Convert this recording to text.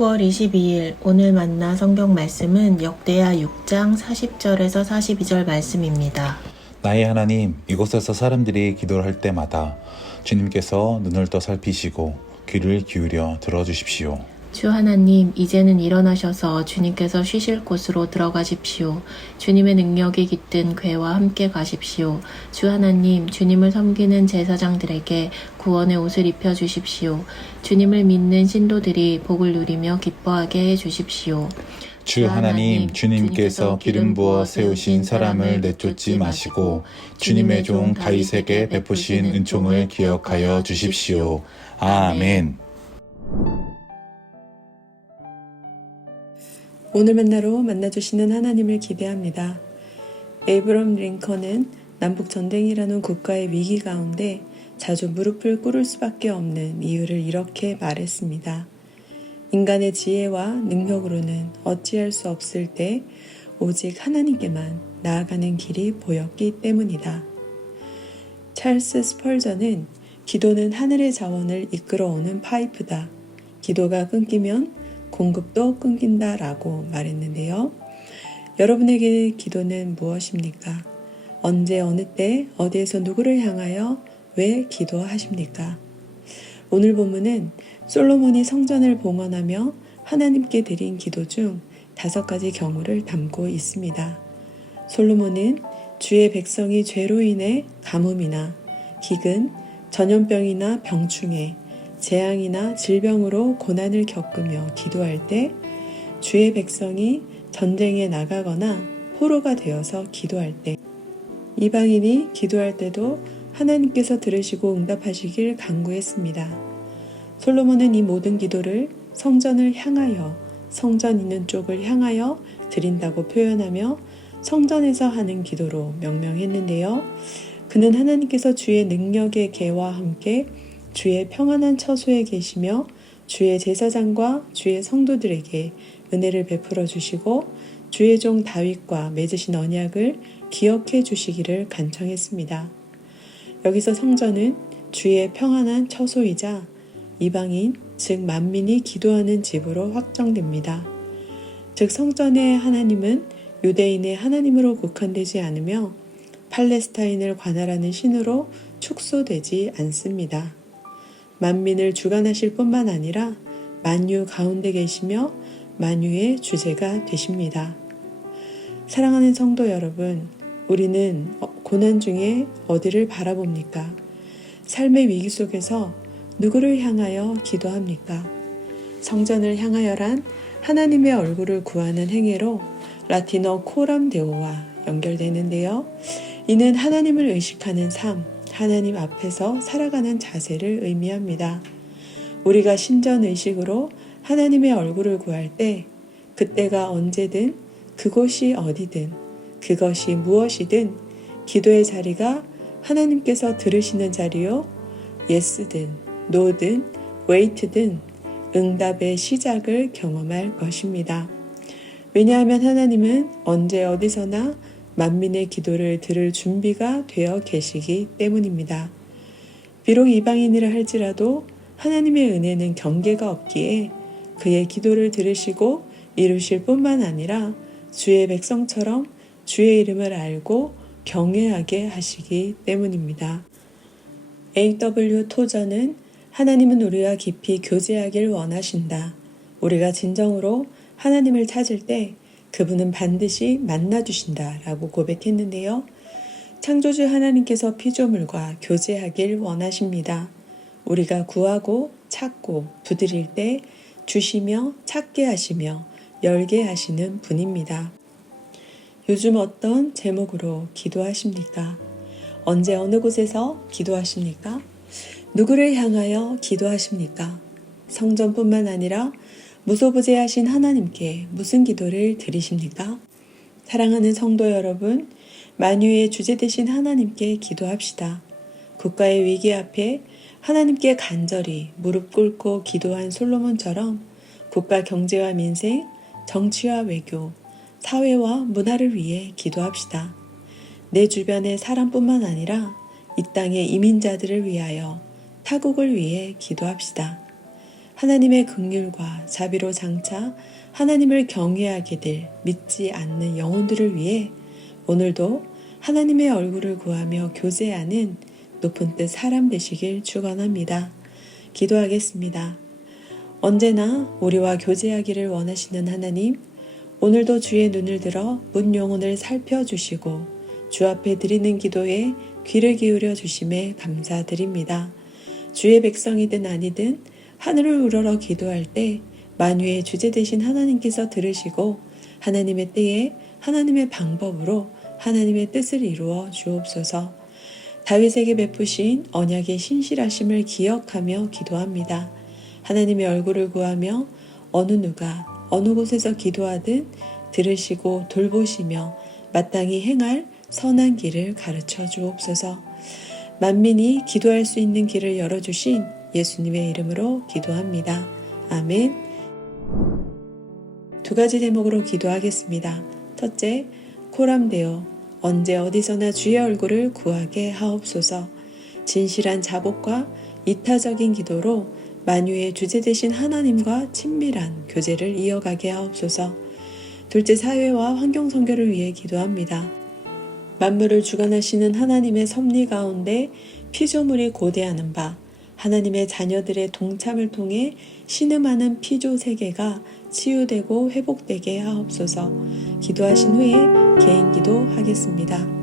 9월 22일 오늘 만나 성경 말씀은 역대하 6장 40절에서 42절 말씀입니다. 나의 하나님, 이곳에서 사람들이 기도를 할 때마다 주님께서 눈을 떠 살피시고 귀를 기울여 들어주십시오. 주 하나님, 이제는 일어나셔서 주님께서 쉬실 곳으로 들어가십시오. 주님의 능력이 깃든 궤와 함께 가십시오. 주 하나님, 주님을 섬기는 제사장들에게 구원의 옷을 입혀주십시오. 주님을 믿는 신도들이 복을 누리며 기뻐하게 해주십시오. 주 하나님, 주님께서 기름 부어 세우신 사람을 내쫓지 마시고 주님의 종 다윗에게 베푸신 은총을 기억하여 주십시오. 아멘. 오늘 만나로 만나주시는 하나님을 기대합니다. 에이브럼 링컨은 남북전쟁이라는 국가의 위기 가운데 자주 무릎을 꿇을 수밖에 없는 이유를 이렇게 말했습니다. 인간의 지혜와 능력으로는 어찌할 수 없을 때 오직 하나님께만 나아가는 길이 보였기 때문이다. 찰스 스펄전은 기도는 하늘의 자원을 이끌어오는 파이프다. 기도가 끊기면 공급도 끊긴다 라고 말했는데요. 여러분에게 기도는 무엇입니까? 언제 어느 때 어디에서 누구를 향하여 왜 기도하십니까? 오늘 본문은 솔로몬이 성전을 봉헌하며 하나님께 드린 기도 중 5가지 경우를 담고 있습니다. 솔로몬은 주의 백성이 죄로 인해 가뭄이나 기근, 전염병이나 병충해, 재앙이나 질병으로 고난을 겪으며 기도할 때 주의 백성이 전쟁에 나가거나 포로가 되어서 기도할 때 이방인이 기도할 때도 하나님께서 들으시고 응답하시길 간구했습니다. 솔로몬은 이 모든 기도를 성전을 향하여 성전 있는 쪽을 향하여 드린다고 표현하며 성전에서 하는 기도로 명명했는데요. 그는 하나님께서 주의 능력의 계와 함께 주의 평안한 처소에 계시며 주의 제사장과 주의 성도들에게 은혜를 베풀어 주시고 주의 종 다윗과 맺으신 언약을 기억해 주시기를 간청했습니다. 여기서 성전은 주의 평안한 처소이자 이방인, 즉 만민이 기도하는 집으로 확정됩니다. 즉 성전의 하나님은 유대인의 하나님으로 국한되지 않으며 팔레스타인을 관할하는 신으로 축소되지 않습니다. 만민을 주관하실 뿐만 아니라 만유 가운데 계시며 만유의 주제가 되십니다. 사랑하는 성도 여러분, 우리는 고난 중에 어디를 바라봅니까? 삶의 위기 속에서 누구를 향하여 기도합니까? 성전을 향하여란 하나님의 얼굴을 구하는 행위로 라틴어 코람 데오와 연결되는데요. 이는 하나님을 의식하는 삶, 하나님 앞에서 살아가는 자세를 의미합니다. 우리가 신전의식으로 하나님의 얼굴을 구할 때 그때가 언제든 그곳이 어디든 그것이 무엇이든 기도의 자리가 하나님께서 들으시는 자리요 예스든 노든 웨이트든 응답의 시작을 경험할 것입니다. 왜냐하면 하나님은 언제 어디서나 만민의 기도를 들을 준비가 되어 계시기 때문입니다. 비록 이방인이라 할지라도 하나님의 은혜는 경계가 없기에 그의 기도를 들으시고 이루실 뿐만 아니라 주의 백성처럼 주의 이름을 알고 경외하게 하시기 때문입니다. A.W. 토저는 하나님은 우리와 깊이 교제하길 원하신다. 우리가 진정으로 하나님을 찾을 때 그분은 반드시 만나주신다 라고 고백했는데요. 창조주 하나님께서 피조물과 교제하길 원하십니다. 우리가 구하고 찾고 부드릴 때 주시며 찾게 하시며 열게 하시는 분입니다. 요즘 어떤 제목으로 기도하십니까? 언제 어느 곳에서 기도하십니까? 누구를 향하여 기도하십니까? 성전뿐만 아니라 무소부재하신 하나님께 무슨 기도를 드리십니까? 사랑하는 성도 여러분, 만유의 주제 되신 하나님께 기도합시다. 국가의 위기 앞에 하나님께 간절히 무릎 꿇고 기도한 솔로몬처럼 국가 경제와 민생, 정치와 외교, 사회와 문화를 위해 기도합시다. 내 주변의 사람뿐만 아니라 이 땅의 이민자들을 위하여 타국을 위해 기도합시다. 하나님의 긍휼과 자비로 장차 하나님을 경외하게 될 믿지 않는 영혼들을 위해 오늘도 하나님의 얼굴을 구하며 교제하는 높은 뜻 사람 되시길 축원합니다. 기도하겠습니다. 언제나 우리와 교제하기를 원하시는 하나님, 오늘도 주의 눈을 들어 문 영혼을 살펴주시고 주 앞에 드리는 기도에 귀를 기울여 주심에 감사드립니다. 주의 백성이든 아니든 하늘을 우러러 기도할 때 만유의 주제 되신 하나님께서 들으시고 하나님의 때에 하나님의 방법으로 하나님의 뜻을 이루어 주옵소서. 다윗에게 베푸신 언약의 신실하심을 기억하며 기도합니다. 하나님의 얼굴을 구하며 어느 누가 어느 곳에서 기도하든 들으시고 돌보시며 마땅히 행할 선한 길을 가르쳐 주옵소서. 만민이 기도할 수 있는 길을 열어주신 예수님의 이름으로 기도합니다. 아멘. 두 가지 제목으로 기도하겠습니다. 첫째, 코람데오, 언제 어디서나 주의 얼굴을 구하게 하옵소서. 진실한 자복과 이타적인 기도로 만유의 주제 되신 하나님과 친밀한 교제를 이어가게 하옵소서. 둘째, 사회와 환경 선교를 위해 기도합니다. 만물을 주관하시는 하나님의 섭리 가운데 피조물이 고대하는 바 하나님의 자녀들의 동참을 통해 신음하는 피조 세계가 치유되고 회복되게 하옵소서. 기도하신 후에 개인 기도 하겠습니다.